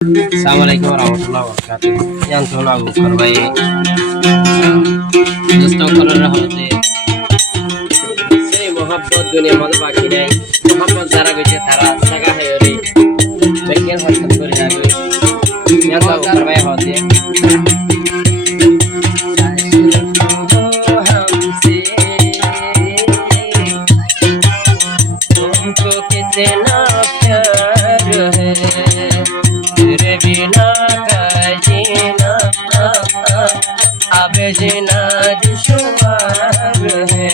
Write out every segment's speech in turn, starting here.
Assalamualaikum warahmatullahi wabarakatuh. Yang tuh lagu kerbai दोस्तों colour रहा होते से मोहब्बत दुनिया में बाकी नहीं मोहब्बत जरा कुछ थारा सगा है रे लेकिन हरकत कर जाए yang tuh kerbai होते तुमको कितना प्यार है तेरे बिना का जीना अब जीना दुश्वार है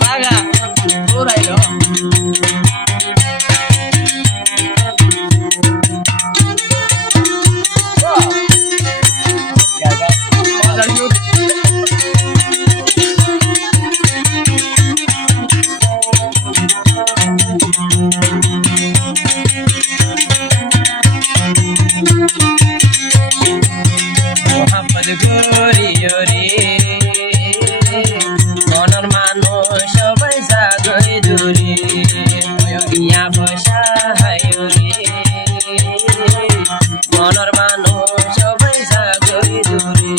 बागा पूरा ही लो गोरी गोरी मनर मानुष सबै जागै दूरी यहाँ बसा हायो रे मनर मानुष सबै जागै दूरी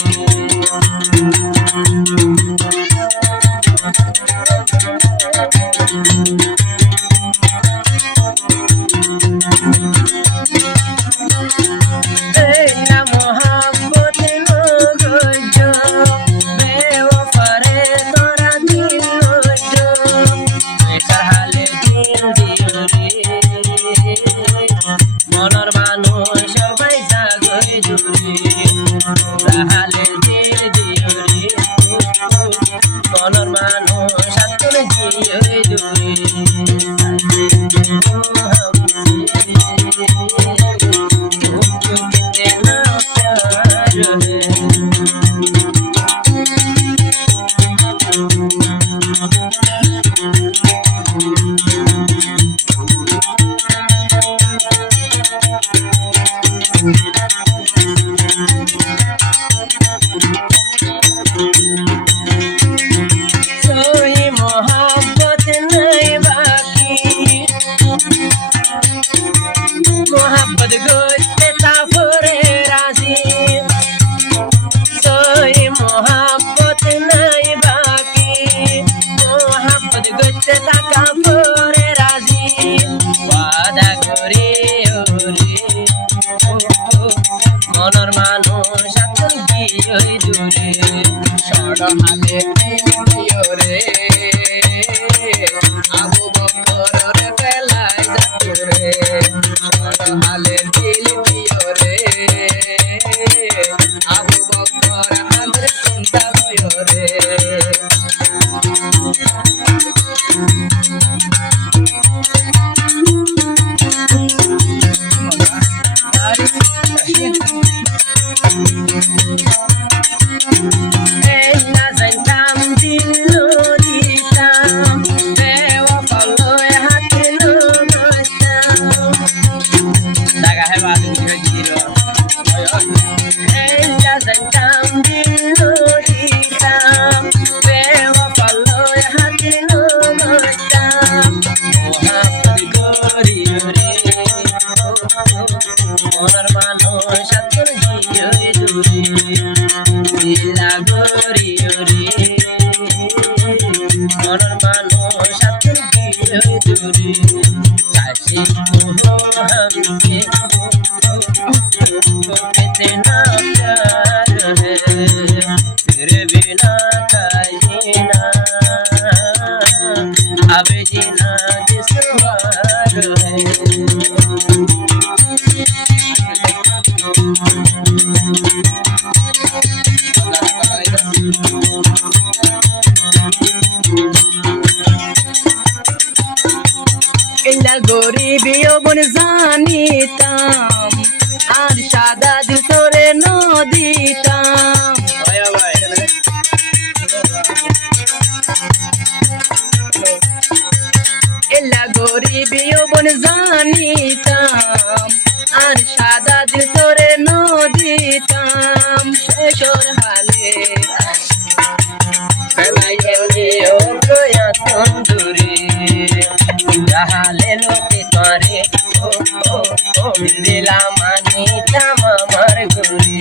मनर मानुष सबै जागै दूरी हाले दिल दियो रे मनर मानुष सातुन दियो दूरी तुमको कितना प्यार है मोहब्बत गोश्ते ताफरे राजी सोई मोहब्बत नहीं बाकी मोहब्बत गोश्ते ताफरे राजी वादा करे ओरे मनर मानुष आतन दियो दूरे शड हाले दियो रे आबू बकर रे पेलाई जातो रे हाले दिल दियो रे आबू बकर हांद्रे चिंता भयो रे मनर मानुष सातुन दियो दूरी दिला गोरी गोरी मनर मानुष सातुन दियो दूरी साची हो हमके तुमको कितना प्यार है तेरे बिना का जीना अब जीना दुश्वार है इंदा गरीबी बन जानिताम আর সাদা দিল তোরে নদীতাম এলা গরিবি বন জানিতাম আর সাদা দিল তোরে নদীতাম শেষর হালে বেলাই গেলি ও প্রয়াতন দূরে হালে লোকে তোর রে ও ও ও দিলাম আনিতাম আমার ঘরে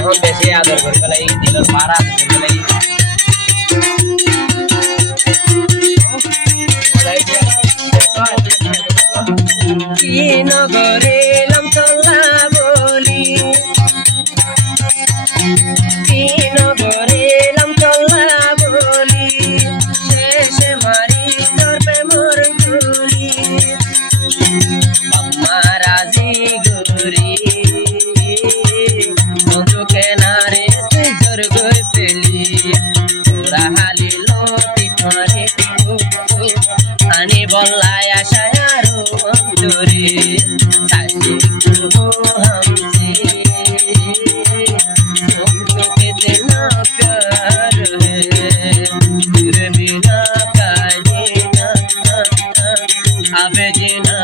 এখন বেশি আদর করে ফেলাই দিলের ভাড়া করে ফেলাই কি নগরে এলাম চল্লা বলি কি নগরে এলাম চল্লা বলি শেষে মারি করবে মোর গুলি রাজি গুরি বন্ধু কেনারে তুই জোর গই পেলি তোরা হালি লতি করে আনি বল্লাই আশায় আরো অন্তরে সাজি কুবো হামজি তোকে দেনা প্যার হে तेरे बिना काहे ना आवे जीना